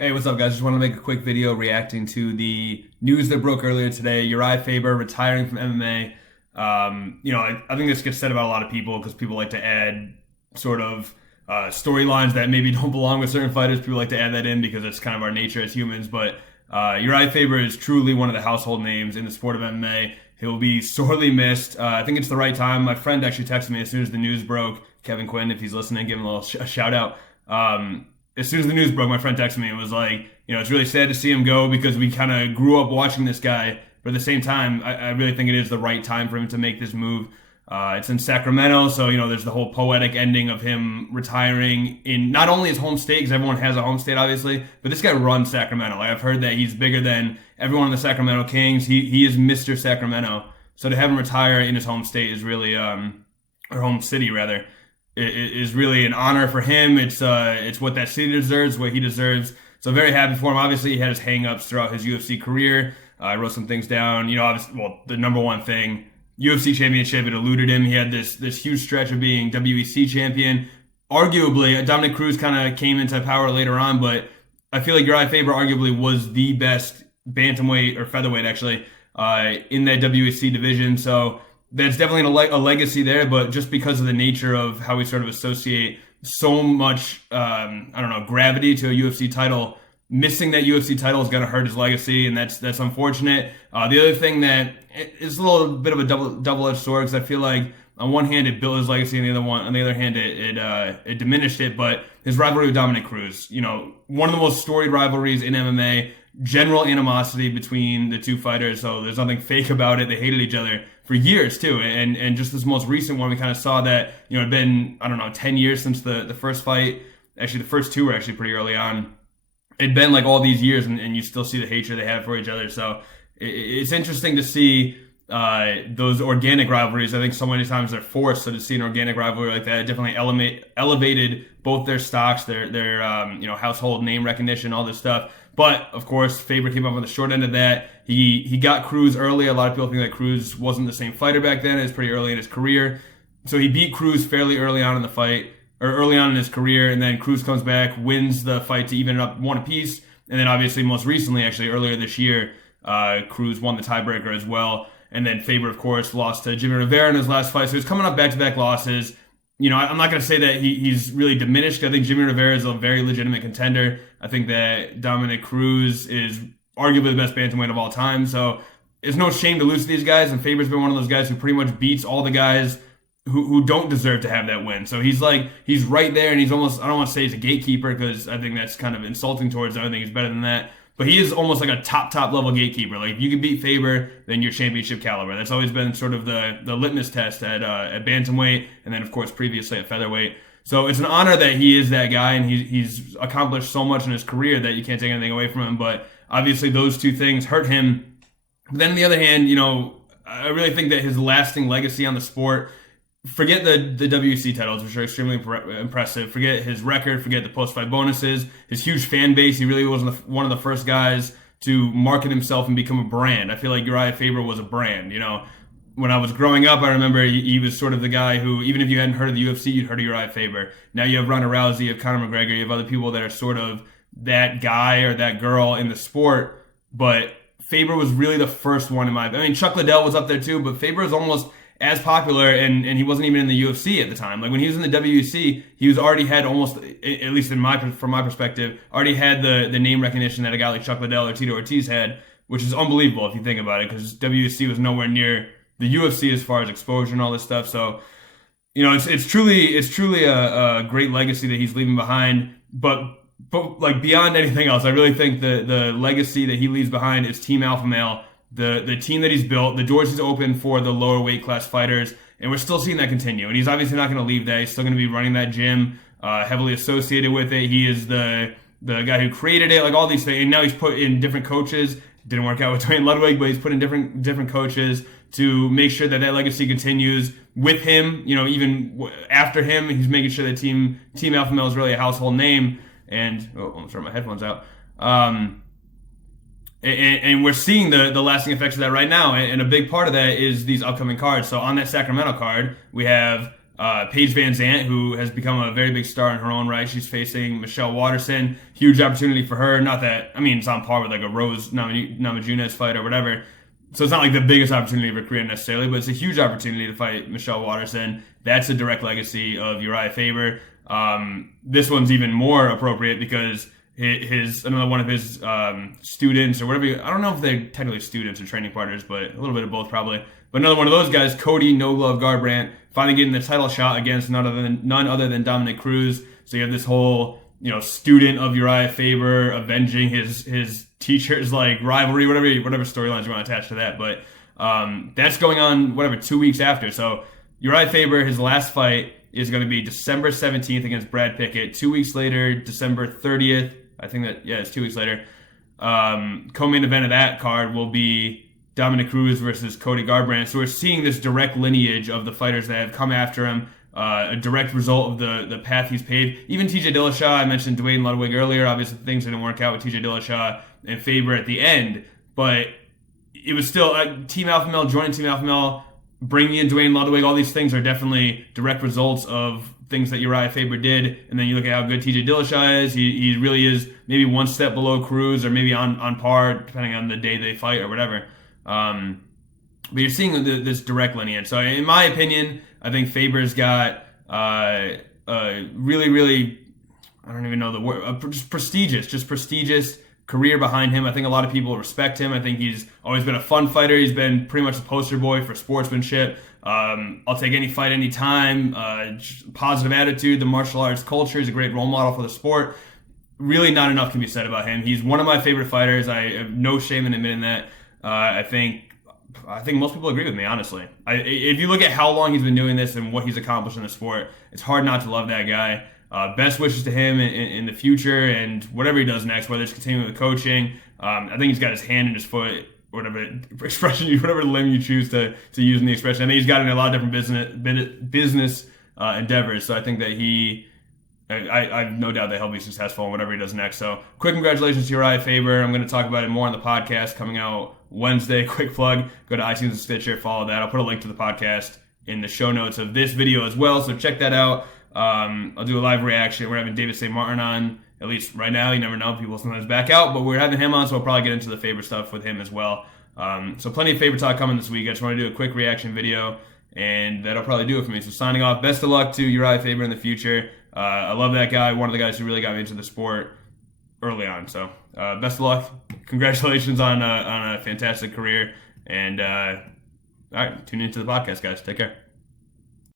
Hey, what's up, guys? Just want to make a quick video reacting to the news that broke earlier today. Uriah Faber retiring from MMA. I think this gets said about a lot of people because people like to add sort of storylines that maybe don't belong with certain fighters. People like to add that in because it's kind of our nature as humans. But Uriah Faber is truly one of the household names in the sport of MMA. He'll be sorely missed. I think it's the right time. My friend actually texted me as soon as the news broke. Kevin Quinn, if he's listening, give him a little shout out. As soon as the news broke, my friend texted me and was like, it's really sad to see him go because we kind of grew up watching this guy. But at the same time, I really think it is the right time for him to make this move. It's in Sacramento, so, there's the whole poetic ending of him retiring in not only his home state, because everyone has a home state, obviously, but this guy runs Sacramento. Like, I've heard that he's bigger than everyone in the Sacramento Kings. He is Mr. Sacramento. So to have him retire in his home state is really, or home city, rather, is really an honor for him. It's what that city deserves, what he deserves. So very happy for him. Obviously, he had his hang-ups throughout his UFC career. I wrote some things down. Obviously, the number one thing, UFC championship, it eluded him. He had this huge stretch of being WEC champion. Arguably, Dominic Cruz kind of came into power later on, but I feel like Uriah Faber arguably was the best bantamweight, or featherweight actually, in that WEC division. So there's definitely a legacy there, but just because of the nature of how we sort of associate so much, gravity to a UFC title, missing that UFC title is going to hurt his legacy, and that's unfortunate. The other thing that is a little bit of a double-edged sword, because I feel like on one hand it built his legacy, and on the other hand it diminished it. But his rivalry with Dominic Cruz, one of the most storied rivalries in MMA. General animosity between the two fighters, so there's nothing fake about it. They hated each other for years too, and just this most recent one, we kind of saw that it'd been 10 years since the first fight. Actually, the first two were actually pretty early on. It'd been like all these years, and you still see the hatred they have for each other. So it's interesting to see those organic rivalries. I think so many times they're forced. So to see an organic rivalry like that, it definitely elevated both their stocks, their household name recognition, all this stuff. But of course, Faber came up on the short end of that. He got Cruz early. A lot of people think that Cruz wasn't the same fighter back then. It was pretty early in his career. So he beat Cruz fairly early on in the fight, or early on in his career, and then Cruz comes back, wins the fight to even it up one apiece. And then obviously most recently, actually earlier this year, Cruz won the tiebreaker as well. And then Faber, of course, lost to Jimmy Rivera in his last fight. So he's coming up back-to-back losses. I'm not going to say that he's really diminished. I think Jimmy Rivera is a very legitimate contender. I think that Dominic Cruz is arguably the best bantamweight of all time. So it's no shame to lose to these guys. And Faber's been one of those guys who pretty much beats all the guys who don't deserve to have that win. So he's right there, and he's almost, I don't want to say he's a gatekeeper because I think that's kind of insulting towards him. I think he's better than that. But he is almost like a top level gatekeeper. Like, if you can beat Faber, then you're championship caliber. That's always been sort of the litmus test at bantamweight, and then of course previously at featherweight. So it's an honor that he is that guy, and he's accomplished so much in his career that you can't take anything away from him. But obviously those two things hurt him. But then on the other hand, I really think that his lasting legacy on the sport, forget the WC titles, which are extremely impressive. Forget his record. Forget the post-fight bonuses. His huge fan base. He really was one of the first guys to market himself and become a brand. I feel like Uriah Faber was a brand. When I was growing up, I remember he was sort of the guy who, even if you hadn't heard of the UFC, you'd heard of Uriah Faber. Now you have Ronda Rousey, you have Conor McGregor, you have other people that are sort of that guy or that girl in the sport. But Faber was really the first one Chuck Liddell was up there too, but Faber was almost as popular, and he wasn't even in the UFC at the time. Like, when he was in the WEC, he was already had almost, at least from my perspective, already had the name recognition that a guy like Chuck Liddell or Tito Ortiz had, which is unbelievable if you think about it, because WEC was nowhere near the UFC as far as exposure and all this stuff. So, it's truly a great legacy that he's leaving behind. But like, beyond anything else, I really think the legacy that he leaves behind is Team Alpha Male. The team that he's built, the doors he's opened for the lower weight class fighters, and we're still seeing that continue. And he's obviously not going to leave that. He's still going to be running that gym, heavily associated with it. He is the guy who created it, like all these things. And now he's put in different coaches. Didn't work out with Dwayne Ludwig, but he's put in different coaches to make sure that legacy continues with him. Even after him, he's making sure that Team Alpha Male is really a household name. And I'm sorry, my headphones out. And we're seeing the lasting effects of that right now. And a big part of that is these upcoming cards. So on that Sacramento card, we have Paige Van Zant, who has become a very big star in her own right. She's facing Michelle Waterson. Huge opportunity for her. Not that, I mean, it's on par with like a Rose Namajunas fight or whatever. So it's not like the biggest opportunity of her career necessarily, but it's a huge opportunity to fight Michelle Waterson. That's a direct legacy of Urijah Faber. This one's even more appropriate because another one of his students or whatever. I don't know if they're technically students or training partners, but a little bit of both probably. But another one of those guys, Cody No Glove Garbrandt, finally getting the title shot against none other than Dominic Cruz. So you have this whole student of Urijah Faber avenging his teacher's like rivalry, whatever storylines you want to attach to that. But that's going on 2 weeks after. So Urijah Faber, his last fight is going to be December 17th against Brad Pickett. 2 weeks later, December 30th. I think it's 2 weeks later. Co-main event of that card will be Dominic Cruz versus Cody Garbrandt. So we're seeing this direct lineage of the fighters that have come after him, a direct result of the path he's paved. Even TJ Dillashaw, I mentioned Dwayne Ludwig earlier. Obviously, things didn't work out with TJ Dillashaw and Faber at the end, but it was still Team Alpha Male joining Team Alpha Male, bringing in Dwayne Ludwig. All these things are definitely direct results of things that Urijah Faber did. And then you look at how good TJ Dillashaw is. He really is maybe one step below Cruz or maybe on par, depending on the day they fight or whatever. But you're seeing this direct lineage. So in my opinion, I think Faber's got really, I don't even know the word, just prestigious career behind him. I think a lot of people respect him. I think he's always been a fun fighter. He's been pretty much the poster boy for sportsmanship. I'll take any fight anytime. Positive attitude, the martial arts culture. He's a great role model for the sport. Really not enough can be said about him. He's one of my favorite fighters. I have no shame in admitting that. I think most people agree with me, honestly. If you look at how long he's been doing this and what he's accomplished in the sport, it's hard not to love that guy. Best wishes to him in the future and whatever he does next, whether it's continuing with coaching. I think he's got his hand in his foot, whatever limb you choose to use in the expression. I think he's got it in a lot of different business endeavors. So I think that I have no doubt that he'll be successful in whatever he does next. So quick congratulations to Urijah Faber. I'm going to talk about it more on the podcast coming out Wednesday. Quick plug. Go to iTunes and Stitcher. Follow that. I'll put a link to the podcast in the show notes of this video as well. So check that out. I'll do a live reaction. We're having David St. Martin on, at least right now. You never know. People sometimes back out. But we're having him on, so I'll probably get into the Faber stuff with him as well. So plenty of Faber talk coming this week. I just want to do a quick reaction video, and that'll probably do it for me. So signing off. Best of luck to Urijah Faber in the future. I love that guy. One of the guys who really got me into the sport early on. So best of luck. Congratulations on a fantastic career. And all right, tune into the podcast, guys. Take care.